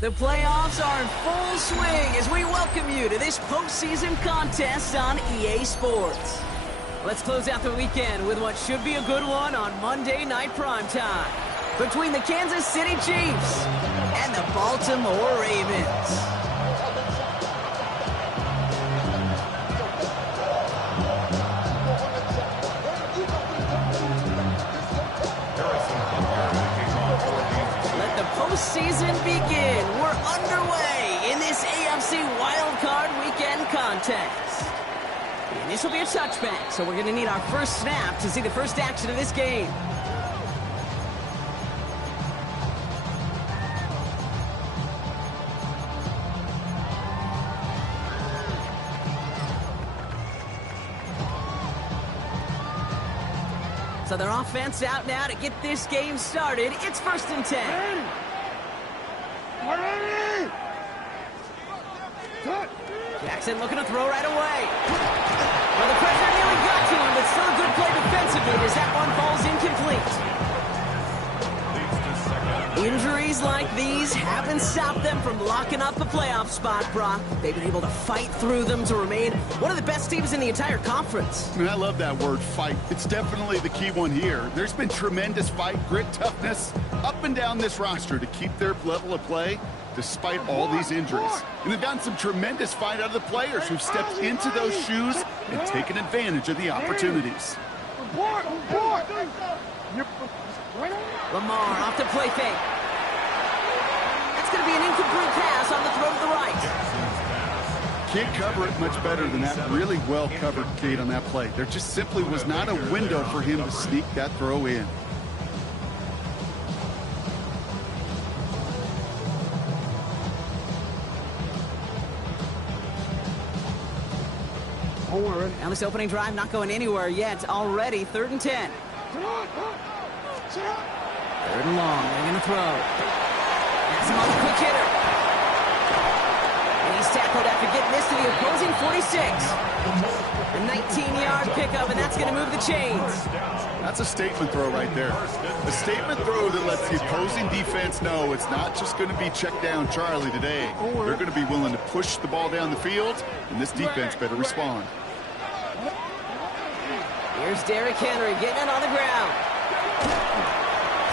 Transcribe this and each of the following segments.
The playoffs are in full swing as we welcome you to this postseason contest on EA Sports. Let's close out the weekend with what should be a good one on Monday Night Primetime between the Kansas City Chiefs and the Baltimore Ravens. Postseason begin. We're underway in this AFC Wildcard Weekend contest. And this will be a touchback, so we're going to need our first snap to see the first action of this game. So their offense out now to get this game started. It's 1st and 10. Jackson looking to throw right away. Well, the pressure nearly got to him, but still a good play defensively as that one falls incomplete. Injuries like these haven't stopped them from locking up a playoff spot, Brock. They've been able to fight through them to remain one of the best teams in the entire conference. I love that word, fight. It's definitely the key one here. There's been tremendous fight, grit, toughness up and down this roster to keep their level of play despite all these injuries. And they've gotten some tremendous fight out of the players who've stepped into those shoes and taken advantage of the opportunities. Lamar off to play fake. That's going to be an incomplete pass on the throw to the right. Can't cover it much better than that really well-covered gate on that play. There just simply was not a window for him to sneak that throw in. Now this opening drive not going anywhere yet. Already 3rd and 10. 3rd and long. They're going to throw. That's him on the quick hitter. And he's tackled after getting this to the opposing 46. A 19-yard pickup, and that's going to move the chains. That's a statement throw right there. A statement throw that lets the opposing defense know it's not just going to be check down Charlie today. They're going to be willing to push the ball down the field, and this defense better respond. Here's Derrick Henry getting it on the ground.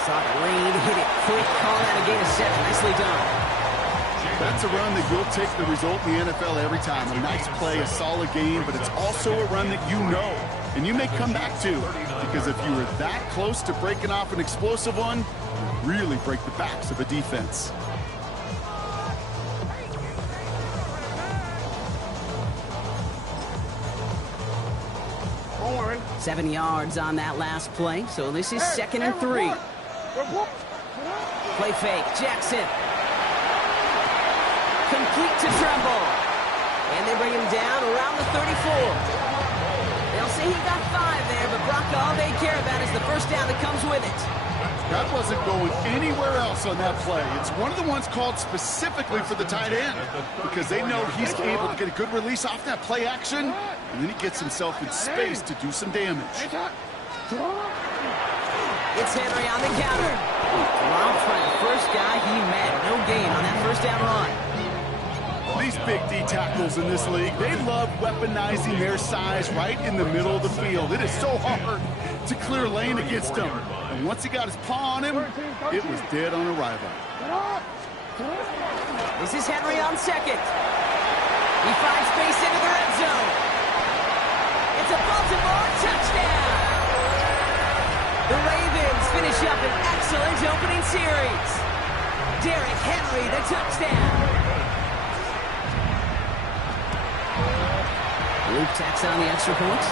Saw the lane, hit it quick, call out a gain of 7. Nicely done. That's a run that will take the result in the NFL every time. A nice play, a solid game, but it's also a run that you know, and you may come back to, because if you were that close to breaking off an explosive one, you really break the backs of a defense. Warren. 7 yards on that last play, so this is 2nd and 3. Play fake, Jackson. Complete to Tremble. And they bring him down around the 34. They'll say he got 5 there, but Brock, all they care about is the first down that comes with it. That wasn't going anywhere else on that play. It's one of the ones called specifically for the tight end because they know he's able to get a good release off that play action, and then he gets himself in space to do some damage. It's Henry on the counter. Dropped by the first guy he met. No gain on that first down run. These big D tackles in this league, they love weaponizing their size right in the middle of the field. It is so hard to clear lane against him. And once he got his paw on him, it was dead on arrival. This is Henry on 2nd. He finds space into the red zone. It's a Baltimore touchdown. The Ravens finish up an excellent opening series. Derrick Henry, the touchdown. Luke tacks on the extra point.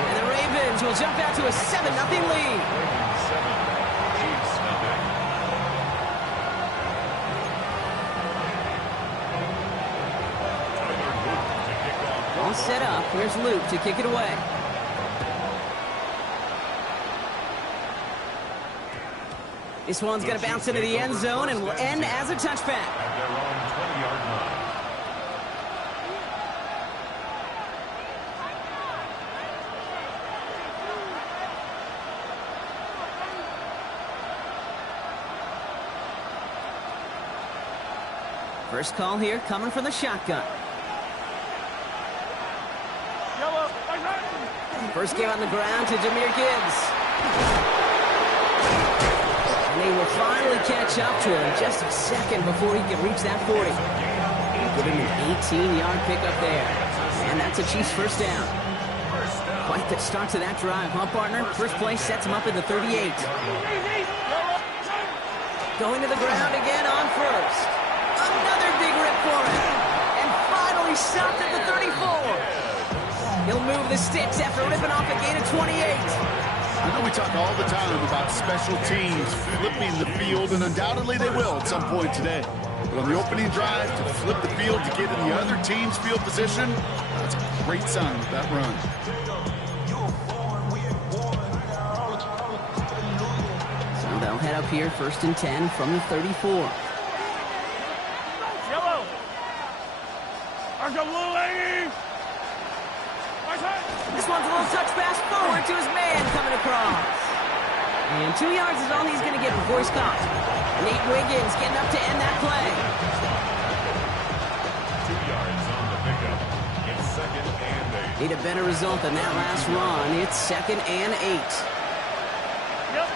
And the Ravens will jump out to a 7-0 lead. All set up. Here's Luke to kick it away. This one's going to bounce into the end zone and will end as a touchback. First call here coming from the shotgun. First game on the ground to Jahmyr Gibbs. And they will finally catch up to him just a second before he can reach that 40. Giving an 18-yard pickup there. And that's a Chiefs first down. Quite the start to that drive, huh, partner? First play sets him up in the 38. Going to the ground again on first. Another big rip for him. And finally stopped at the 34. He'll move the sticks after ripping off a gain of 28. I know we talk all the time about special teams flipping the field, and undoubtedly they will at some point today. But on the opening drive, to flip the field to get in the other team's field position, that's a great sign of that run. So they'll head up here, 1st and 10 from the 34. Yellow. There's a blue lady. This one's a little touch pass forward to his man coming across. And 2 yards is all he's going to get before he's caught. Nate Wiggins getting up to end that play. 2 yards on the pickup. It's 2nd and 8. Need a better result than that last run. It's 2nd and 8. Yep,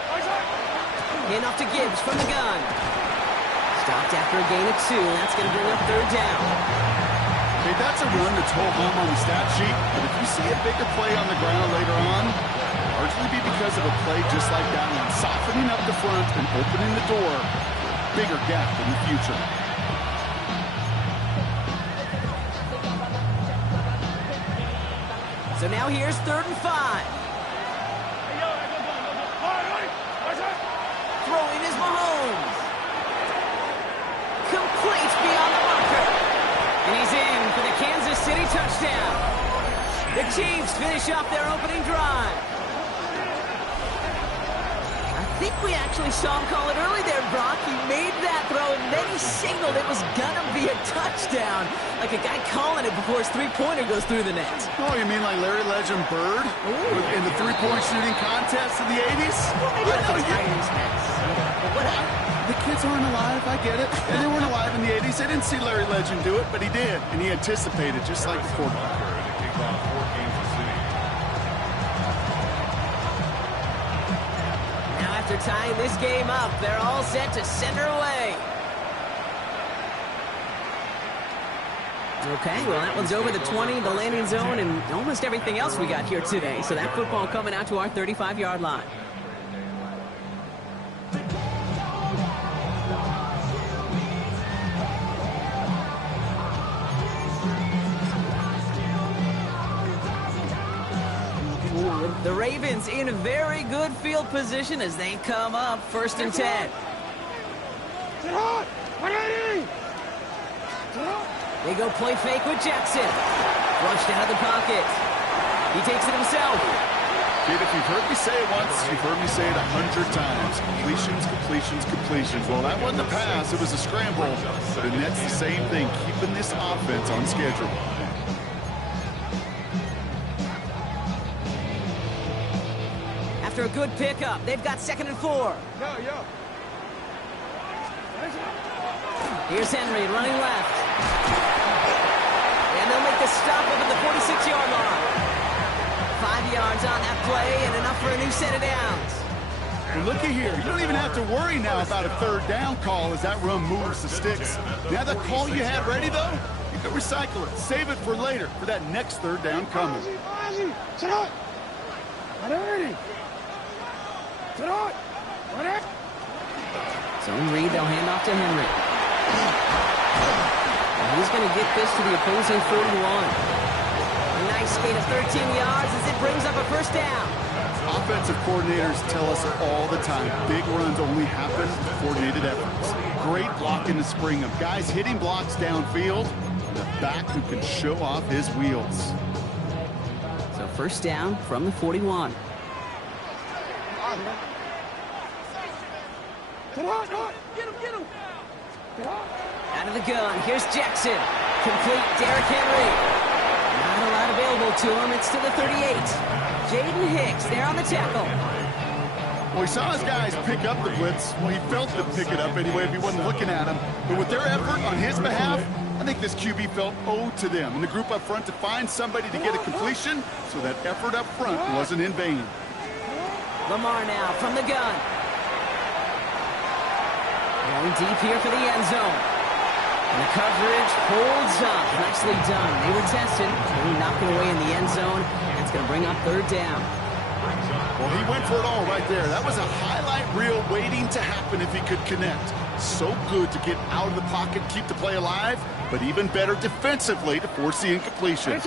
Hand off to Gibbs from the gun. Stopped after a gain of 2. That's going to bring up 3rd down. Hey, that's a run that's whole home on the stat sheet, but if you see a bigger play on the ground later on, largely be because of a play just like that one, softening up the front and opening the door for a bigger gap in the future. So now here's 3rd and 5. Throwing is Mahomes. Complete beyond the marker. And he's in for the Kansas City touchdown. The Chiefs finish off their opening drive. I think we actually saw him call it early there, Brock. He made that throw, and then he signaled it was going to be a touchdown. Like a guy calling it before his three-pointer goes through the net. Oh, you mean like Larry Legend Bird in the three-point shooting contest in the 80s? The kids aren't alive, I get it. And they weren't alive in the 80s. They didn't see Larry Legend do it, but he did. And he anticipated, just like the quarterback. Now after tying this game up, they're all set to send her away. Okay, well, that one's over the 20, the landing zone, and almost everything else we got here today. So that football coming out to our 35-yard line. The Ravens in very good field position as they come up 1st and 10. They go play fake with Jackson. Flushed out of the pocket. He takes it himself. Kid, if you've heard me say it once, you've heard me say it 100 times. Completions, completions, completions. Well, that wasn't a pass. It was a scramble. But that's the same thing, keeping this offense on schedule. After a good pickup, they've got 2nd and 4. Here's Henry running left. And they'll make the stop up at the 46-yard line. 5 yards on that play and enough for a new set of downs. And looky here, you don't even have to worry now about a 3rd down call as that run moves the sticks. Now the call you had ready, though, you can recycle it. Save it for later, for that next 3rd down coming. Zone read, they'll hand off to Henry. And he's going to get this to the opposing 41. A nice gain of 13 yards as it brings up a 1st down. Offensive coordinators tell us all the time, big runs only happen with coordinated efforts. Great block in the spring of guys hitting blocks downfield, and a back who can show off his wheels. So 1st down from the 41. Out of the gun, here's Jackson. Complete, Derrick Henry. Not a lot available to him, it's to the 38. Jaden Hicks there on the tackle. Well, he saw his guys pick up the blitz. Well, he felt them pick it up anyway if he wasn't looking at him. But with their effort on his behalf, I think this QB felt owed to them and the group up front to find somebody to get a completion so that effort up front wasn't in vain. Lamar now from the gun. Going deep here for the end zone. And the coverage holds up. Nicely done. They were tested. They knocked it away in the end zone. And it's going to bring up third down. Well, he went for it all right there. That was a highlight reel waiting to happen if he could connect. So good to get out of the pocket, keep the play alive, but even better defensively to force the incompletion.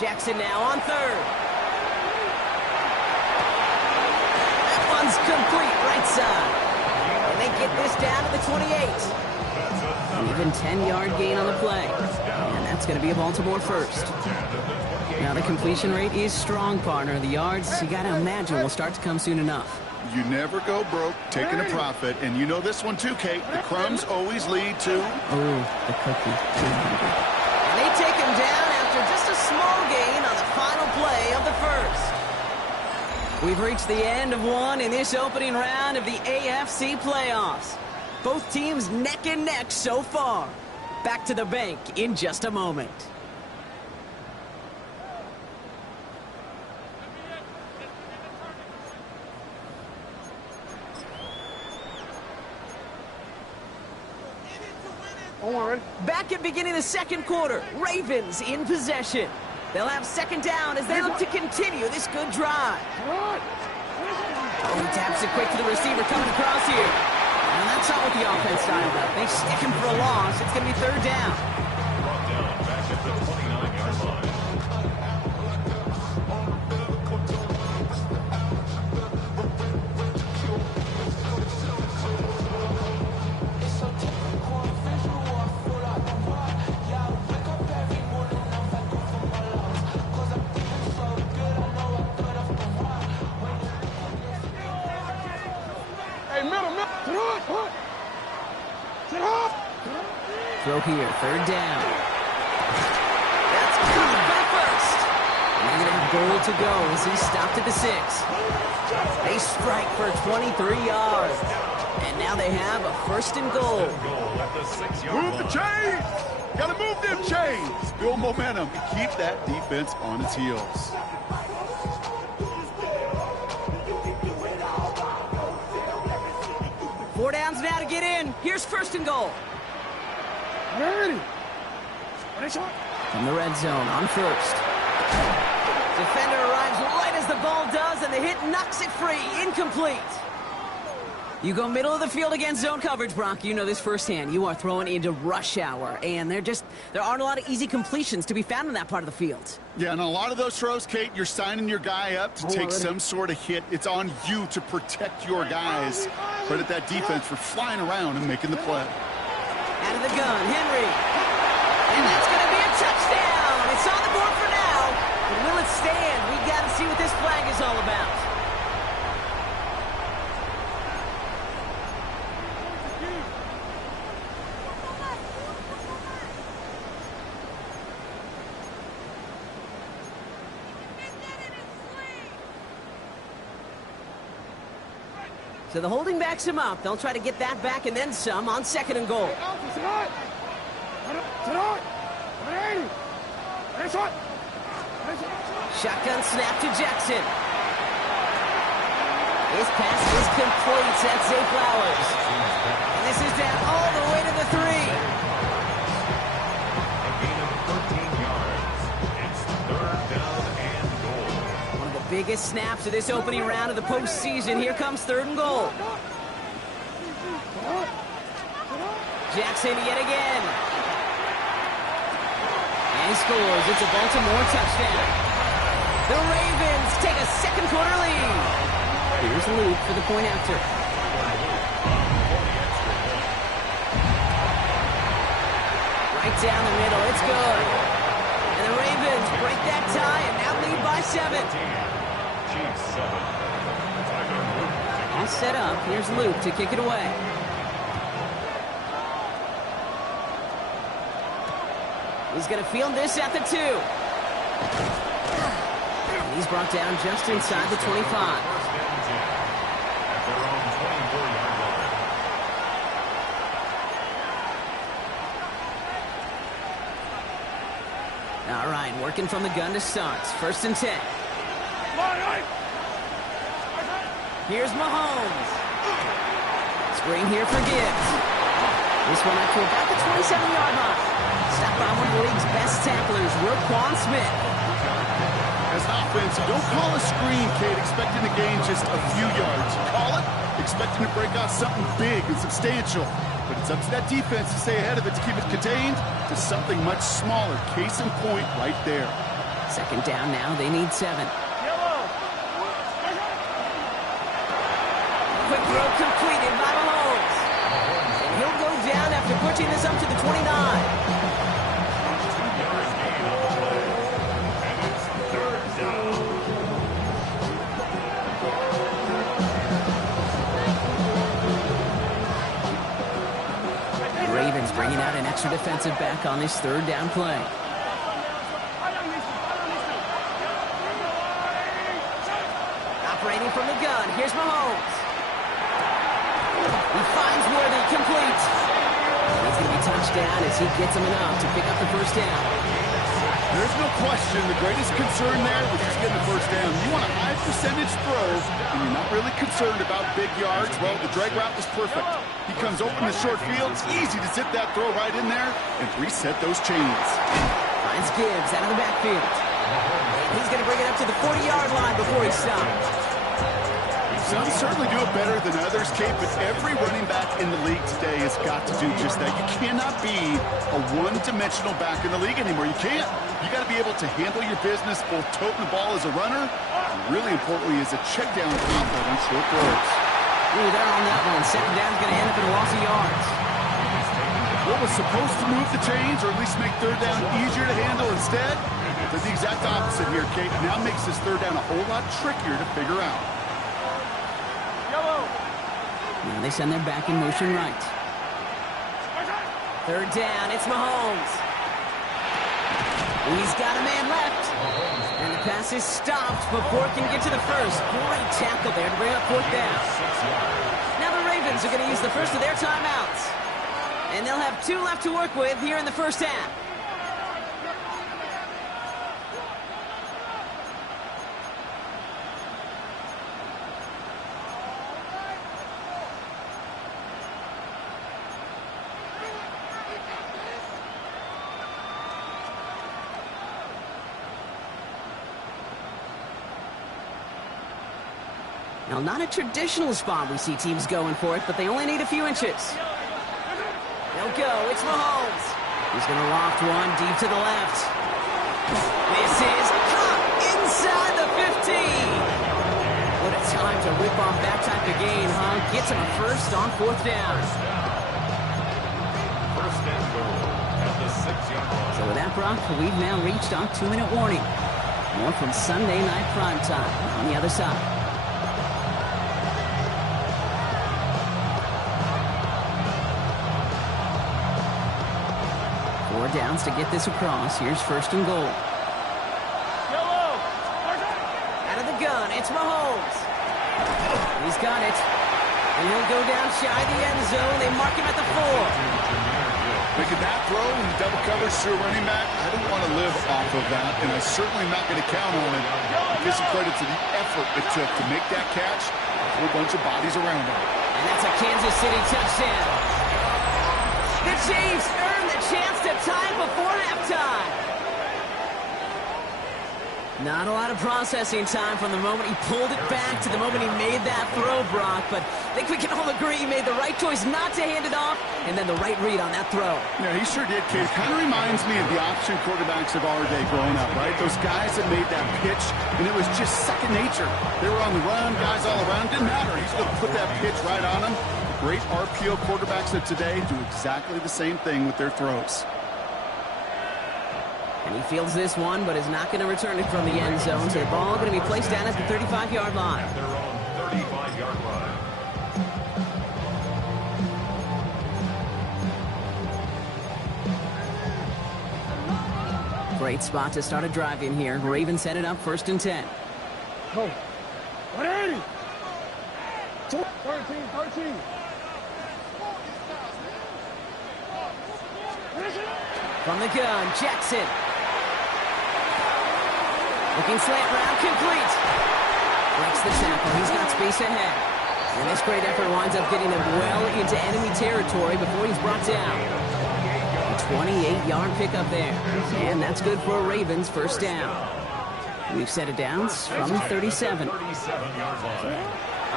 Jackson now on third. That one's complete right side. And they get this down to the 28. Even 10-yard gain on the play. And that's going to be a Baltimore first. Now the completion rate is strong, partner. The yards, you got to imagine, will start to come soon enough. You never go broke taking a profit. And you know this one too, Kate. The crumbs always lead to... Oh, the cookie. And they take him down after just a small gain on the final play of the first. We've reached the end of one in this opening round of the AFC playoffs. Both teams neck and neck so far. Back to the bank in just a moment. Back at beginning of the second quarter, Ravens in possession. They'll have second down as they look to continue this good drive. Oh, he taps it quick to the receiver coming across here. And that's not what the offense styled up. They stick him for a loss. It's going to be third down. Brought down back at the 29-yard line. Throw here, third down. That's caught by first. Negative goal to go as he stopped at the 6. They strike for 23 yards. And now they have a first and goal. Move the chains! Gotta move them chains! Build momentum and keep that defense on its heels. Four downs now to get in. Here's first and goal. From the red zone on first. Defender arrives right as the ball does, and the hit knocks it free. Incomplete. You go middle of the field against zone coverage, Brock. You know this firsthand. You are throwing into rush hour, and there aren't a lot of easy completions to be found in that part of the field. Yeah, and a lot of those throws, Kate, you're signing your guy up to take some sort of hit. It's on you to protect your guys. Credit that defense for flying around and making the play. Out of the gun, Henry. And that's going to be a touchdown. It's on the board for now. But will it stand? We got to see what this flag is all about. So the holding backs him up. They'll try to get that back and then some on second and goal. Shotgun snap to Jackson. His pass is complete. That's Zay Flowers. And this is down all the way to the 3. A gain of 13 yards. It's third down and goal. One of the biggest snaps of this opening round of the postseason. Here comes third and goal. Jackson yet again. And he scores. It's a Baltimore touchdown. The Ravens take a second quarter lead. Here's Luke for the point after. Right down the middle. It's good. And the Ravens break that tie and now lead by 7. All set up. Here's Luke to kick it away. He's going to field this at the 2. He's brought down just inside the 25. First and 10 at their own 24-yard line. All right, working from the gun to start. First and 10. Here's Mahomes. Screen here for Gibbs. This one up to about the 27-yard line. Stopped by one of the league's best tacklers, Roquan Smith. As an offense, you don't call a screen, Kate, expecting to gain just a few yards. You call it expecting to break out something big and substantial. But it's up to that defense to stay ahead of it, to keep it contained to something much smaller. Case in point right there. Second down now, they need 7. Quick throw completed by Mahomes. And he'll go down after pushing this up to the 29. 2-yard gain on the play. And it's third down. The Ravens bringing out an extra defensive back on this third down play. Operating from the gun, here's Mahomes. He finds Worthy, complete. He's going to be touched down as he gets him enough to pick up the first down. There's no question the greatest concern there was just getting the first down. You want a high percentage throw, and you're not really concerned about big yards. Well, the drag route was perfect. He comes open the short field. It's easy to zip that throw right in there and reset those chains. Finds Gibbs out of the backfield. And he's going to bring it up to the 40-yard line before he stops. Some certainly do it better than others, Kate, but every running back in the league today has got to do just that. You cannot be a one-dimensional back in the league anymore. You can't. You got to be able to handle your business, both toting the ball as a runner, and really importantly as a check down combo on short throws. Ooh, they're on that one. Second down's going to end up in a loss of yards. What was supposed to move the chains, or at least make third down easier to handle instead, does the exact opposite here, Kate. Now makes this third down a whole lot trickier to figure out. Now they send their back in motion right. Third down, it's Mahomes. He's got a man left. And the pass is stopped before it can get to the first. Great tackle there to bring up fourth down. Now the Ravens are going to use the first of their timeouts. And they'll have 2 left to work with here in the first half. Now, not a traditional spot we see teams going for it, but they only need a few inches. They'll go. It's Mahomes. He's going to loft one deep to the left. This is caught inside the 15. What a time to rip off that type of gain, huh? Gets him a first on fourth down. First and goal at the 6-yard line. So with that, Brock, we've now reached our 2-minute warning. More from Sunday Night Primetime on the other side. Downs to get this across. Here's first and goal. Out of the gun, it's Mahomes. He's got it. And he'll go down shy of the end zone. They mark him at the 4. Making that throw and double coverage to a running back, I don't want to live off of that, and I'm certainly not going to count on it. Give some credit to the effort it took to make that catch. A whole bunch of bodies around him. And that's a Kansas City touchdown. The Chiefs earn the chance to tie before halftime. Not a lot of processing time from the moment he pulled it back to the moment he made that throw, Brock. But I think we can all agree he made the right choice not to hand it off, and then the right read on that throw. Yeah, he sure did, Kate. Kind of reminds me of the option quarterbacks of our day growing up, right? Those guys that made that pitch, and it was just second nature. They were on the run, guys all around. Didn't matter. He's going to put that pitch right on them. Great RPO quarterbacks of today do exactly the same thing with their throws. And he fields this one, but is not going to return it from the end zone. So the ball going to be placed down at the 35-yard line. At their own 35-yard line. Great spot to start a drive in here. Ravens set it up first and 10. Go. 180. 13. From the gun, Jackson. Looking slant route, complete. Breaks the tackle. He's got space ahead. And this great effort winds up getting him well into enemy territory before he's brought down. A 28-yard pickup there. And that's good for a Ravens first down. We've set it downs from 37. On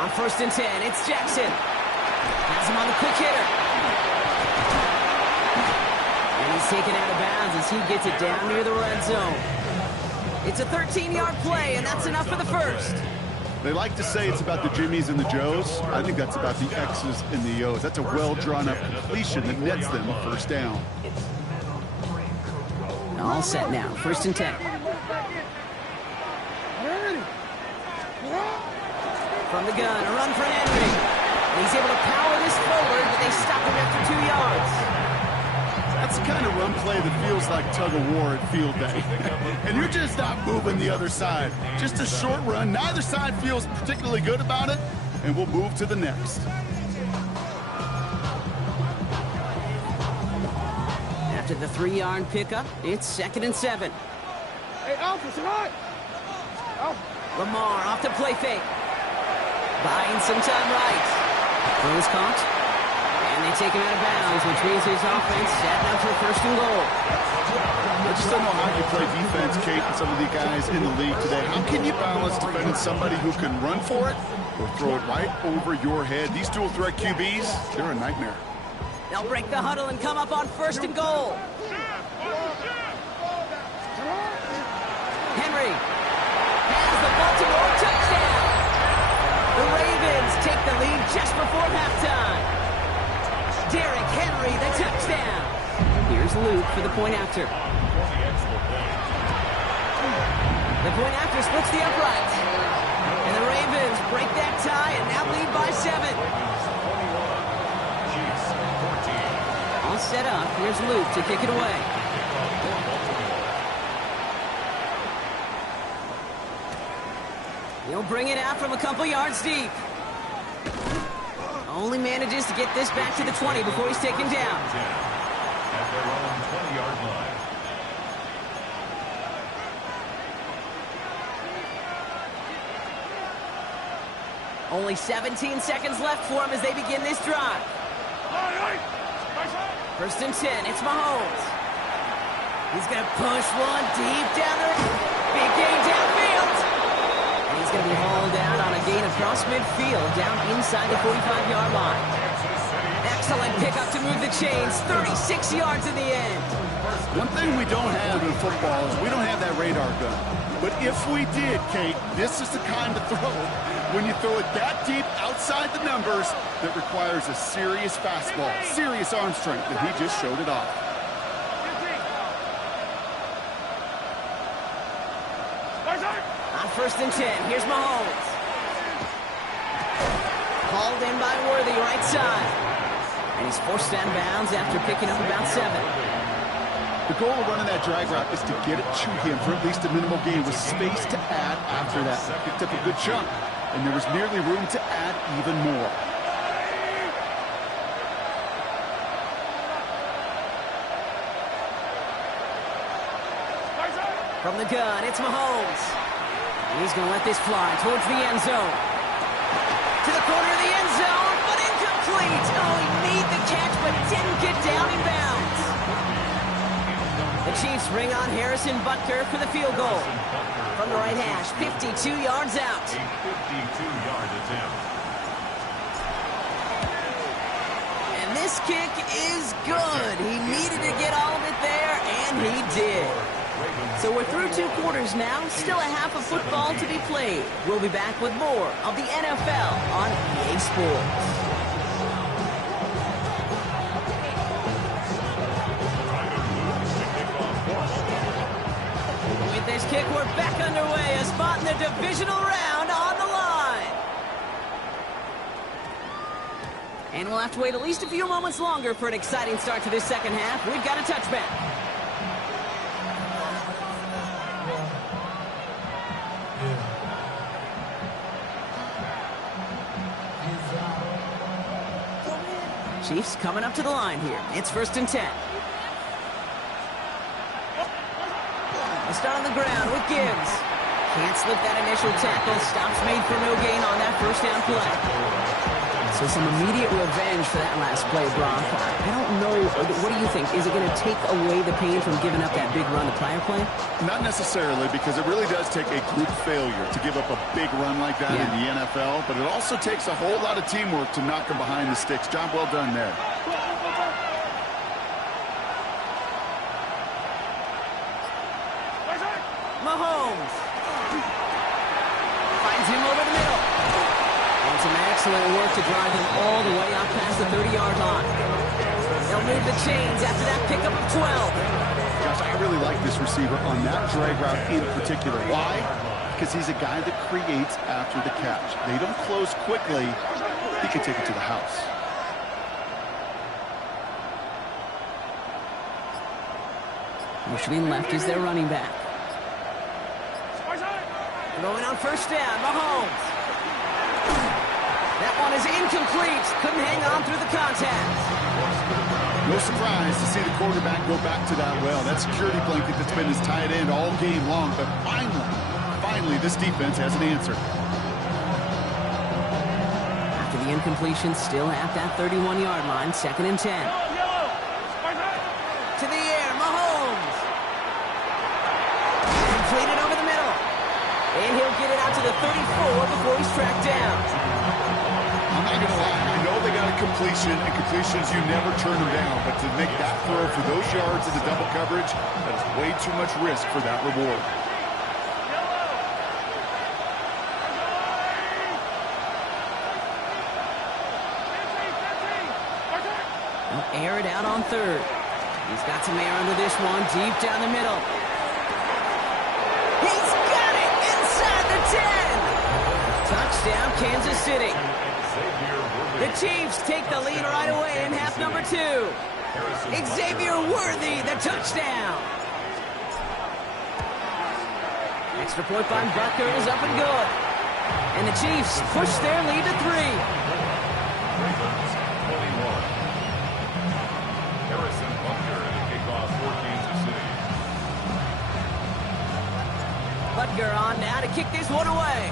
1st and 10, it's Jackson. Has him on the quick hitter. And he's taken out of bounds as he gets it down near the red zone. It's a 13-yard play, and that's enough for the first. They like to say it's about the Jimmies and the Joes. I think that's about the X's and the O's. That's a well-drawn-up completion that nets them a first down. All set now. 1st and 10. From the gun, a run for Henry. And he's able to power this forward, but they stop him after 2 yards. That's the kind of run play that feels like tug-of-war at field day. And you're just not moving the other side. Just a short run. Neither side feels particularly good about it, and we'll move to the next. After the 3-yard pickup, it's 2nd and 7. Hey, Alpha, right. Lamar off the play fake. Buying some time right. Throw is caught. And they take him out of bounds, which means his offense setting up for 1st and goal. I just don't know how you play defense, Kate, and some of the guys in the league today. How can you balance defending somebody who can run for it or throw it right over your head? These dual threat QBs, they're a nightmare. They'll break the huddle and come up on 1st and goal. Henry has the Baltimore touchdown. The Ravens take the lead just before halftime. Derrick Henry, the touchdown. Here's Luke for the point after. The point after splits the upright. And the Ravens break that tie and now lead by 7. All set up. Here's Luke to kick it away. He'll bring it out from a couple yards deep. Only manages to get this back to the 20 before he's taken down. At their own 20-yard line. Only 17 seconds left for him as they begin this drive. 1st and 10, it's Mahomes. He's going to push one deep down the big gain downfield. And he's going to be hauled down on a gain across midfield down inside the 45-yard line. Excellent pickup to move the chains, 36 yards in the end. One thing we don't have in football is we don't have that radar gun. But if we did, Kate, this is the kind of throw, when you throw it that deep outside the numbers, that requires a serious fastball, serious arm strength, and he just showed it off. On 1st and 10, here's Mahomes. Hauled in by Worthy, right side. And he's forced out of bounds after picking up about 7. The goal of running that drag route is to get it to him for at least a minimal gain with space to add after that. Picked up a good chunk, and there was nearly room to add even more. From the gun, it's Mahomes. He's going to let this fly towards the end zone. To the corner of the end zone, but incomplete. Oh, he made the catch, but didn't get down in bounds. The Chiefs bring on Harrison Butker for the field goal. From the right hash, 52 yards out. A 52-yard attempt. And this kick is good. He needed to get all of it there, and he did. So we're through 2 quarters now, still a half of football to be played. We'll be back with more of the NFL on EA Sports. With this kick, we're back underway, a spot in the divisional round on the line. And we'll have to wait at least a few moments longer for an exciting start to this second half. We've got a touchback. Chiefs coming up to the line here. It's 1st and 10. They start on the ground with Gibbs. Can't slip that initial tackle. Stops made for no gain on that 1st down play. So some immediate revenge for that last play, Brock. I don't know. What do you think? Is it going to take away the pain from giving up that big run the prior play? Not necessarily, because it really does take a group failure to give up a big run like that in the NFL, but it also takes a whole lot of teamwork to knock them behind the sticks. Job well done there. Mahomes finds him over the middle. And some excellent work to drive him all the way up past the 30-yard line. They'll move the chains after that pickup of 12. Gosh, I really like this receiver on that drag route in particular. Why? Because he's a guy that creates after the catch. They don't close quickly. He can take it to the house. Motioning left is their running back. Going on 1st down, Mahomes. That one is incomplete. Couldn't hang on through the contact. No surprise to see the quarterback go back to that well. That security blanket that's been his tight end all game long. But finally, this defense has an answer. After the incompletion, still at that 31-yard line, 2nd and 10. To the air, Mahomes. Completed over the middle. And he'll get it out to the 34 before he's tracked down. I'm not going to lie. I know they got a completion, and completions, you never turn them down. But to make that throw for those yards in the double coverage, that is way too much risk for that reward. They'll air it out on 3rd. He's got some air under this one, deep down the middle. He's got it inside the 10. Touchdown, Kansas City. The Chiefs take the lead right away in half number 2. Xavier Worthy, the touchdown. Extra point by Butker is up and good. And the Chiefs push their lead to 3. Ravens 21. Harrison Butker in the kickoff for Kansas City. Butker on now to kick this one away.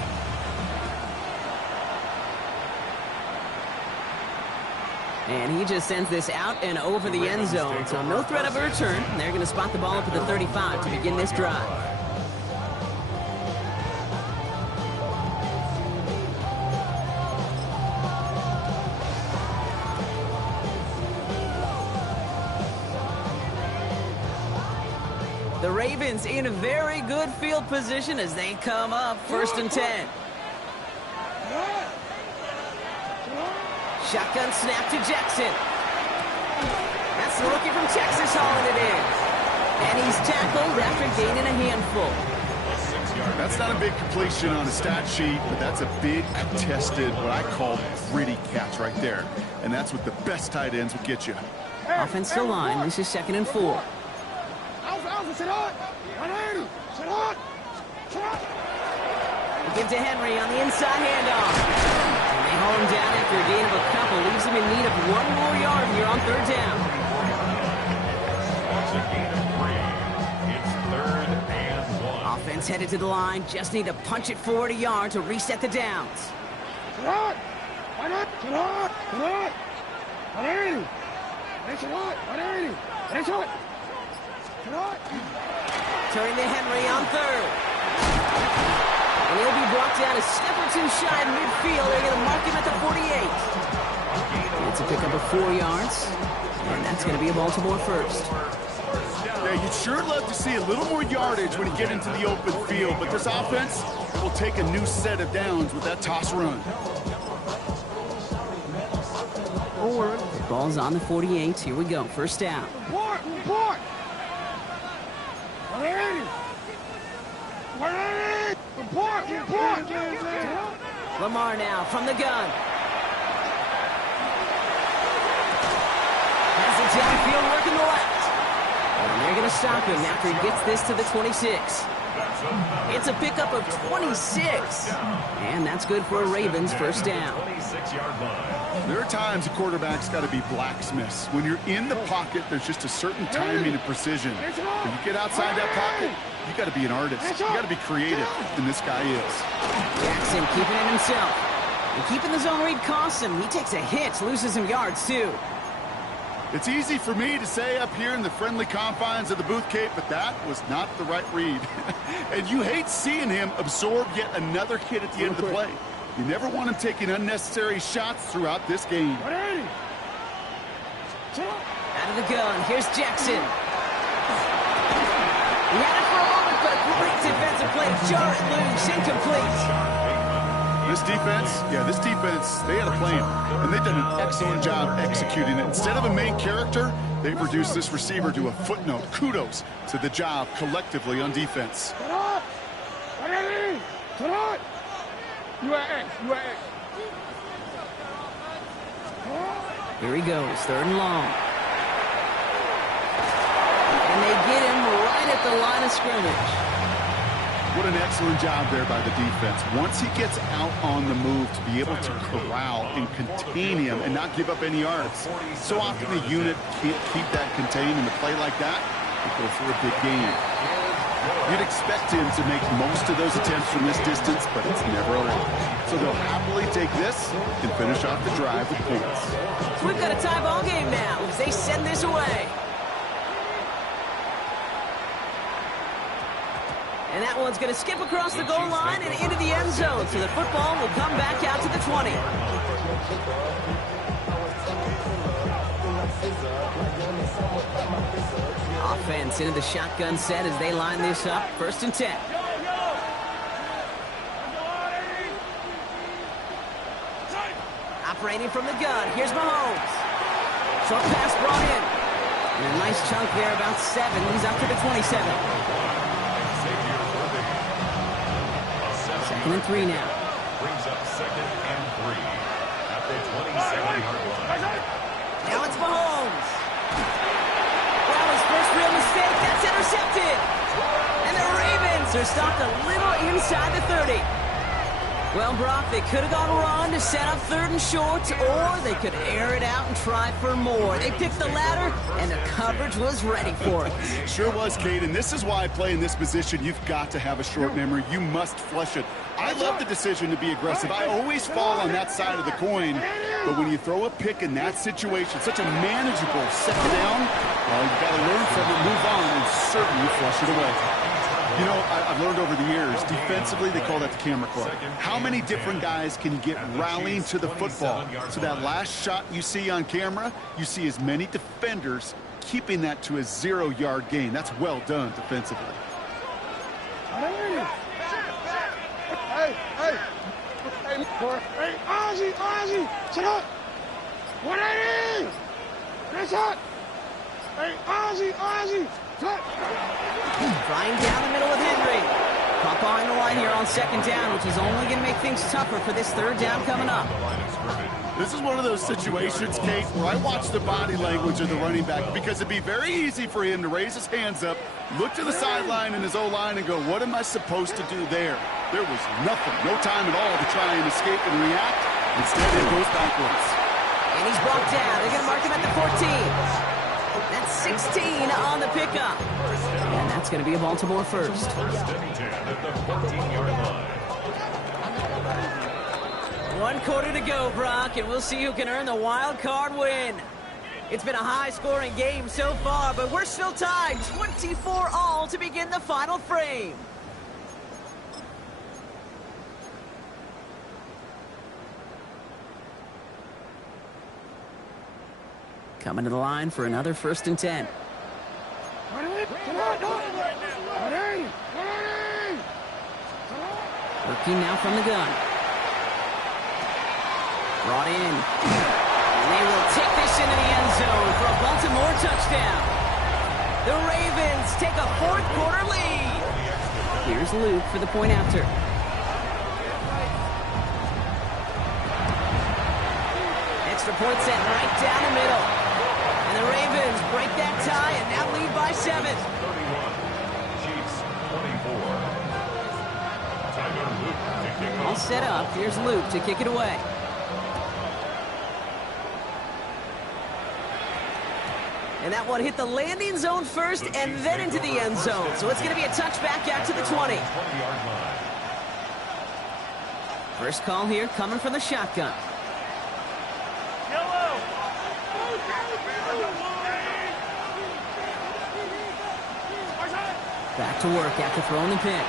And he just sends this out and over the end zone. So no threat of a return. They're going to spot the ball up at the 35 to begin this drive. The Ravens in a very good field position as they come up 1st and 10. Shotgun snap to Jackson. That's the rookie from Texas hauling it in. And he's tackled after gaining a handful. That's not a big completion on a stat sheet, but that's a big contested, what I call gritty catch right there. And that's what the best tight ends will get you. Offensive line, this is 2nd and 4. Give to Henry on the inside handoff. And they haul him down after a gain of a couple. Leaves him in need of 1 more yard here on 3rd down. It's a gain of 3. It's 3rd and 1. Offense headed to the line. Just need to punch it forward a yard to reset the downs. Turning to Henry on 3rd. And he'll be brought down a step or 2 shy of midfield. They're going to mark him at the 48. It's a pickup of 4 yards. And that's going to be a Baltimore first. Yeah, you'd sure love to see a little more yardage when you get into the open field. But this offense will take a new set of downs with that toss run. The ball's on the 48. Here we go. 1st down. Lamar now from the gun. Has it downfield working the left. And they're going to stop him after he gets this to the 26. It's a pickup of 26. And that's good for a Ravens 1st down. 26-yard line. There are times a quarterback's got to be blacksmiths. When you're in the pocket, there's just a certain timing and precision. When you get outside that pocket, you got to be an artist. You got to be creative, and this guy is. Jackson keeping it himself. And keeping the zone read costs him. He takes a hit, loses some yards, too. It's easy for me to say up here in the friendly confines of the booth, Kate, but that was not the right read. And you hate seeing him absorb yet another hit at the end of the play. You never want him taking unnecessary shots throughout this game. Out of the gun, here's Jackson. He had it for a moment, but a great defensive play to jar it loose, incomplete. This defense, they had a plan, and they've done an excellent job executing it. Instead of a main character, they've reduced this receiver to a footnote. Kudos to the job collectively on defense. Here he goes, 3rd and long. And they get him right at the line of scrimmage. What an excellent job there by the defense. Once he gets out on the move, to be able to corral and contain him and not give up any yards. So often the unit can't keep that contained in a play like that. They go for a big gain. You'd expect him to make most of those attempts from this distance, but it's never a lot. So they'll happily take this and finish off the drive with points. So we've got a tie ball game now as they send this away. And that one's going to skip across the goal line and into the end zone. So the football will come back out to the 20. Offense into the shotgun set as they line this up. 1st and 10. Operating from the gun. Here's Mahomes. Short pass brought in. And a nice chunk there, about 7. He's up to the 27. 2nd and 3 now. Brings up 2nd and 3 at the 27-yard line. Now it's Mahomes. Well, his first real mistake. That's intercepted. And the Ravens are stopped a little inside the 30. Well, Brock, they could have gone run to set up 3rd and short, or they could air it out and try for more. They picked the latter, and the coverage was ready for it. Sure was, Kate, and this is why playing this position, you've got to have a short memory. You must flush it. I love the decision to be aggressive. I always fall on that side of the coin, but when you throw a pick in that situation, such a manageable 2nd down, well, you've got to learn from it, move on, and certainly flush it away. You know, I've learned over the years, defensively, they call that the camera club. How many different guys can you get rallying to the football? So that last shot you see on camera, you see as many defenders keeping that to a 0-yard gain. That's well done defensively. Hey, Ozzy, sit up. 180. That's it. Hey, Ozzy, cut. Flying down the middle with Henry. Caught behind the line here on 2nd down, which is only going to make things tougher for this 3rd down coming up. This is one of those situations, Kate, where I watch the body language of the running back because it'd be very easy for him to raise his hands up, look to the sideline and his O-line and go, what am I supposed to do there? There was nothing, no time at all to try and escape and react. Instead, it goes backwards. And he's brought down. They're going to mark him at the 14. That's 16 on the pickup. And that's going to be a Baltimore first. 1st and 10 at the 14-yard line. 1 quarter to go, Brock, and we'll see who can earn the wild card win. It's been a high-scoring game so far, but we're still tied 24-all to begin the final frame. Coming to the line for another 1st and 10. Working now from the gun. Brought in. And they will take this into the end zone for a Baltimore touchdown. The Ravens take a 4th quarter lead. Here's Luke for the point after. Extra point set right down the middle. And the Ravens break that tie and now lead by 7. 31. Chiefs 24. Tiger Luke to kick All off. set up. Here's Luke to kick it away. And that one hit the landing zone first and then into the end zone. So it's going to be a touchback out to the 20. First call here coming from the shotgun. Back to work after throwing the pick.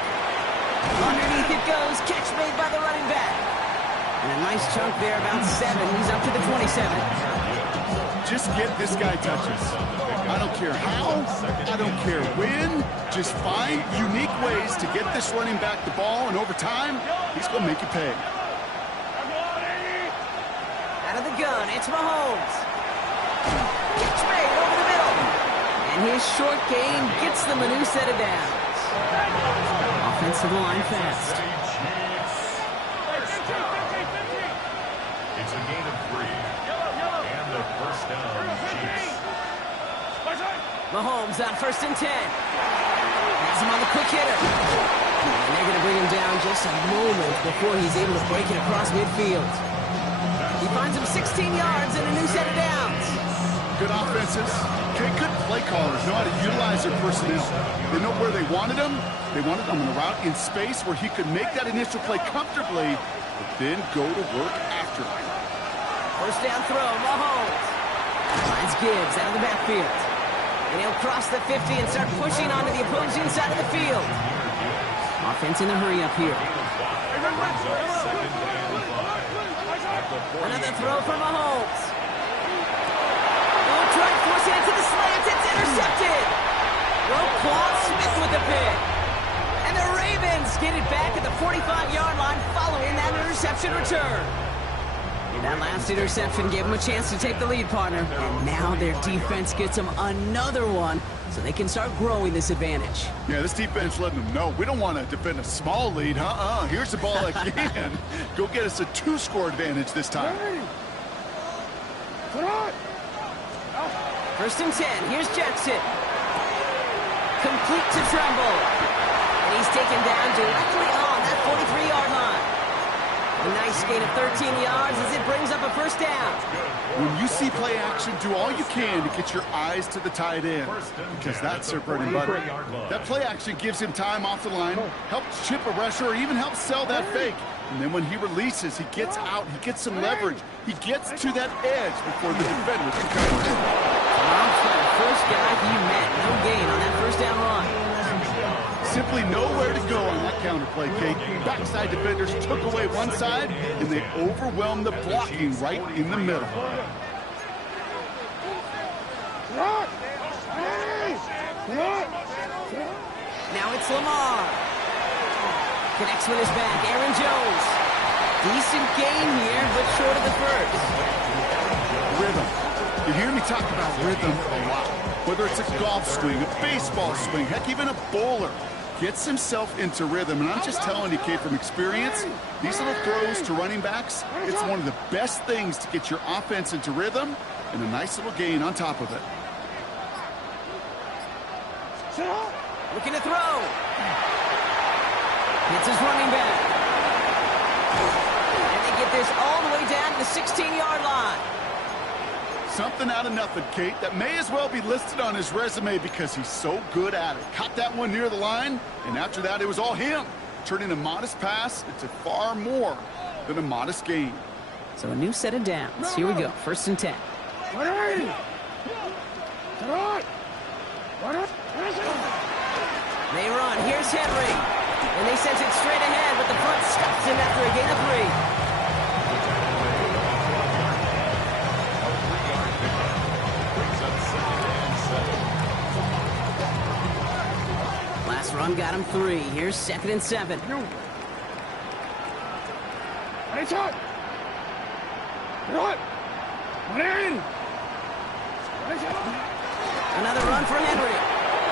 Underneath it goes. Catch made by the running back. And a nice chunk there, about 7. He's up to the 27. Just get this guy touches. I don't care how, I don't care when. Just find unique ways to get this running back the ball, and over time, he's going to make you pay. Out of the gun, it's Mahomes. Catch made over the middle. And his short gain gets them a new set of downs. Offensive line fast. It's a gain of 3. And a first down, Chiefs. Mahomes on 1st and 10. Has him on the quick hitter. And they're going to bring him down just a moment before he's able to break it across midfield. He finds him 16 yards and a new set of downs. Good offenses. Okay, good play callers know how to utilize their personnel. They know where they wanted him. They wanted him on a route in space where he could make that initial play comfortably, but then go to work after it. First down throw, Mahomes. Finds Gibbs out of the backfield. And he'll cross the 50 and start pushing onto the opposing side of the field. Offense in a hurry up here. Another throw from Mahomes. Try forcing it to the slant. It's intercepted. Roquan Smith with the pick. And the Ravens get it back at the 45-yard line following that interception return. That last interception gave them a chance to take the lead, partner. And now their defense gets them another one so they can start growing this advantage. Yeah, this defense letting them know we don't want to defend a small lead. Here's the ball again. Go get us a 2-score advantage this time. First and 10. Here's Jackson. Complete to Tremble. And he's taken down directly on that 43-yard line. A nice gain of 13 yards as it brings up a first down. When you see play action, do all you can to get your eyes to the tight end, because that's their bread and butter. That play action gives him time off the line, helps chip a rusher, or even helps sell that fake. And then when he releases, he gets out, he gets some leverage. He gets to that edge before the defender can cover it. First guy he met. No gain on that first down run. Simply nowhere to go on that counter play, Kate. Backside defenders took away one side, and they overwhelmed the blocking right in the middle. Now it's Lamar. Connects with his back. Aaron Jones. Decent gain here, but short of the first. Rhythm. You hear me talk about rhythm a lot. Whether it's a golf swing, a baseball swing, heck, even a bowler. Gets himself into rhythm. And I'm just telling you, Kate, from experience, these little throws to running backs, it's one of the best things to get your offense into rhythm, and a nice little gain on top of it. Looking to throw. It's his running back. And they get this all the way down to the 16-yard line. Something out of nothing, Kate, that may as well be listed on his resume because he's so good at it. Caught that one near the line, and after that, it was all him. Turning a modest pass into far more than a modest gain. So a new set of downs. Here we go. First and 10. They run. Here's Henry. And they send it straight ahead, but the front stops him after a gain of 3. Last run got him 3. Here's 2nd and 7. Another run for Henry.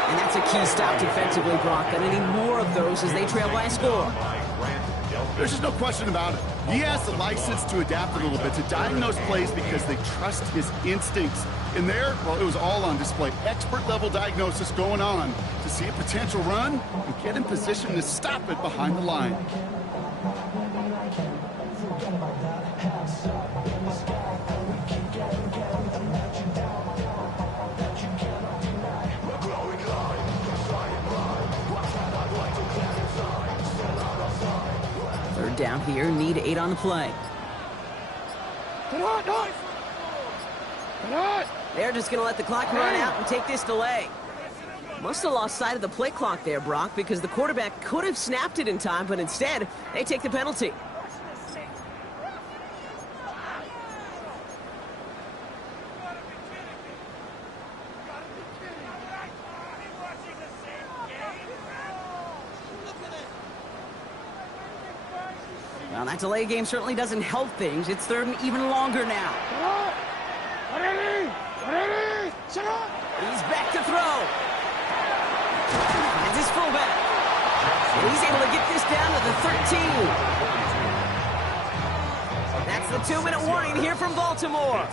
And that's a key stop defensively, Brock. Gonna need more of those as they trail by a score. There's just no question about it. He has the license to adapt a little bit, to diagnose plays because they trust his instincts. And there, well, it was all on display. Expert-level diagnosis going on to see a potential run and get in position to stop it behind the line. down here. Need 8 on the play. They're just going to let the clock run out and take this delay. Must have lost sight of the play clock there, Brock, because the quarterback could have snapped it in time, but instead, they take the penalty. Well, that delay game certainly doesn't help things. It's third and even longer now. He's back to throw. Finds his fullback. And he's able to get this down to the 13. That's the 2-minute warning here from Baltimore.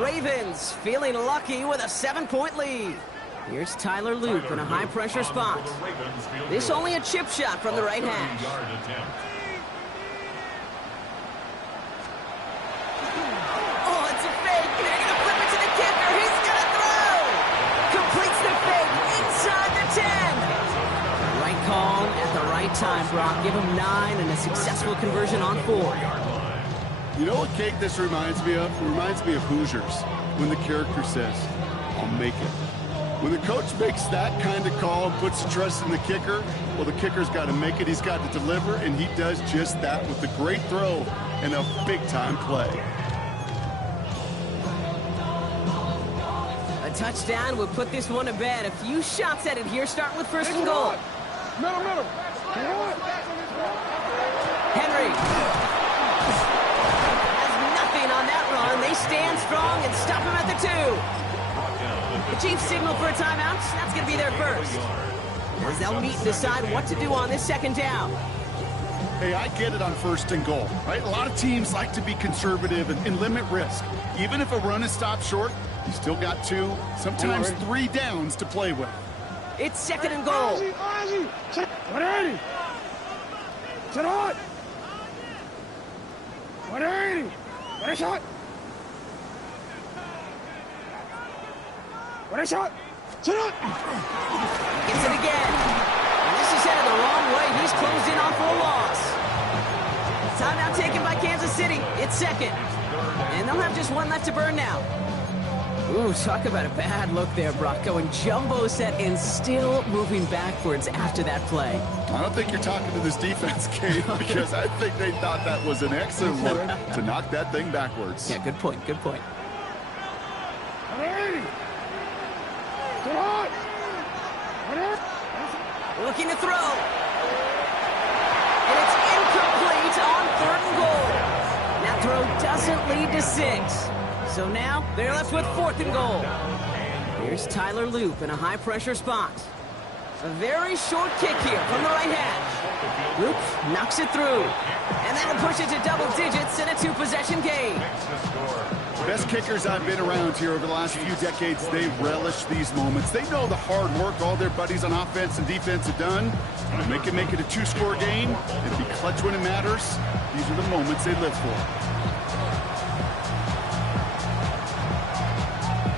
Ravens feeling lucky with a 7-point lead. Here's Tyler Loop in a high-pressure spot. This only a chip shot from the right hash. Oh, it's a fake. They're going to flip it to the kicker. He's going to throw. Completes the fake inside the 10. Right call at the right time, Brock. Give him 9 and a successful conversion on 4. You know what cake this reminds me of? It reminds me of Hoosiers when the character says, "I'll make it." When the coach makes that kind of call and puts the trust in the kicker, well, the kicker's got to make it. He's got to deliver, and he does just that with a great throw and a big-time play. A touchdown would put this one to bed. A few shots at it here, starting with first and goal. Middle. Henry has nothing on that run. They stand strong and stop him at the 2. The Chiefs signal for a timeout. That's going to be their first. As they'll meet and decide what to do on this second down. Hey, I get it on first and goal, right? A lot of teams like to be conservative and limit risk. Even if a run is stopped short, you still got 2, sometimes 3 downs to play with. It's second and goal. Gets it again. And this is headed the wrong way. He's closed in on for a loss. Timeout taken by Kansas City. It's second. And they'll have just 1 left to burn now. Ooh, talk about a bad look there, Brock. Going jumbo set and still moving backwards after that play. I don't think you're talking to this defense, Kate, because I think they thought that was an excellent look to knock that thing backwards. Yeah, good point, good point. Looking to throw. And it's incomplete on third and goal. That throw doesn't lead to 6. So now they're left with fourth and goal. Here's Tyler Loop in a high-pressure spot. A very short kick here from the right hash. Loop knocks it through. And that'll push it to double digits in a 2-possession game. Best kickers I've been around here over the last few decades, they relish these moments. They know the hard work all their buddies on offense and defense have done. To make it a 2-score game and be clutch when it matters, these are the moments they live for.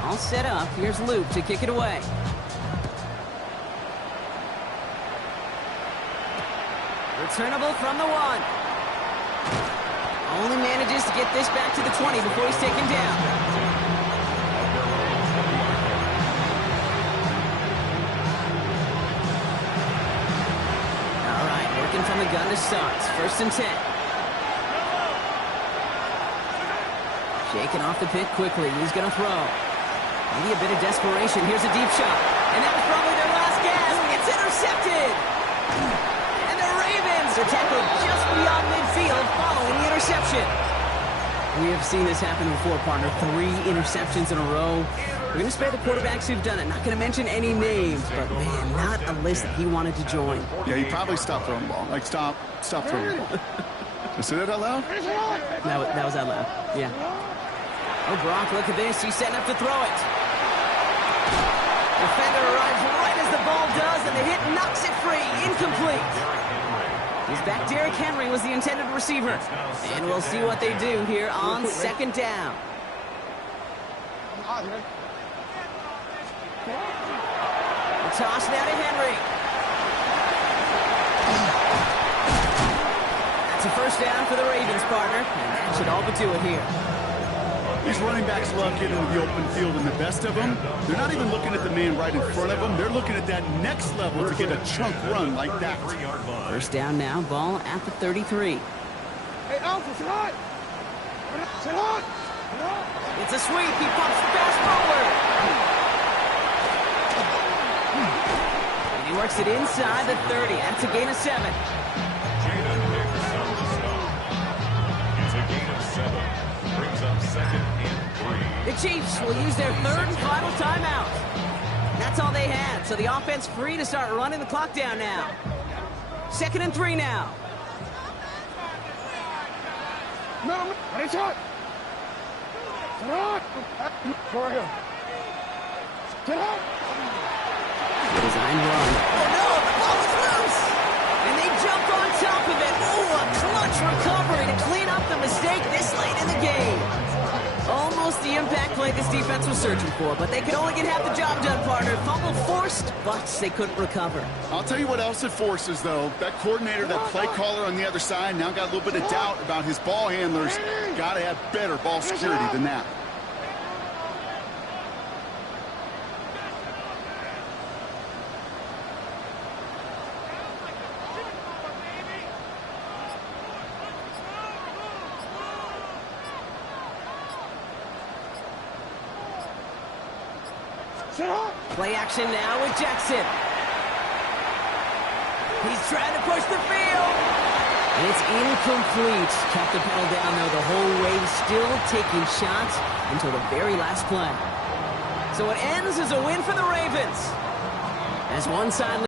All set up. Here's Loop to kick it away. Returnable from the 1. Only manages to get this back to the 20 before he's taken down. All right, working from the gun to start. First and 10. Shaking off the pick quickly. He's going to throw. Maybe a bit of desperation. Here's a deep shot. And that was probably their last gasp. It's intercepted. And the Ravens are tackled just beyond midfield following the interception. We have seen this happen before, partner. 3 interceptions in a row. We're going to spare the quarterbacks who've done it. Not going to mention any names, but man, not a list that he wanted to join. Yeah, he probably stopped throwing the ball. Like, stop throwing the ball. Did I say that out loud? That was out loud. Yeah. Oh, Brock, look at this. He's setting up to throw it. Defender arrives right as the ball does, and the hit knocks it free. Incomplete. He's back. Derrick Henry was the intended receiver. And we'll see what they do here on second down. The toss now to Henry. That's a first down for the Ravens, partner, and that should all but do it here. These running backs love getting into the open field, and the best of them, they're not even looking at the man right in front of them. They're looking at that next level to get a chunk run like that. First down now, ball at the 33. Hey, Alpha, sit hot! Sit hot! It's a sweep. He pumps the pass forward. And he works it inside the 30. That's a gain of 7. Jada picks up the stop. It's a gain of 7. Brings up 2nd and 3. The Chiefs will use their 3rd and final timeout. That's all they had, so the offense free to start running the clock down now. 2nd and 3 now. No, it's hot! Sit hot! For him. Sit hot! Design run. Oh no, the ball is loose! And they jump on top of it. Oh, a clutch recovery to clean up the mistake this late in the game. Almost the impact play this defense was searching for, but they could only get half the job done, partner. Fumble forced, but they couldn't recover. I'll tell you what else it forces, though. That coordinator, that play caller on the other side, now got a little bit of doubt about his ball handlers. Got to have better ball security than that. Play action now with Jackson. He's trying to push the field. And it's incomplete. Kept the pedal down, though, the whole way, still taking shots until the very last play. So it ends as a win for the Ravens. As one side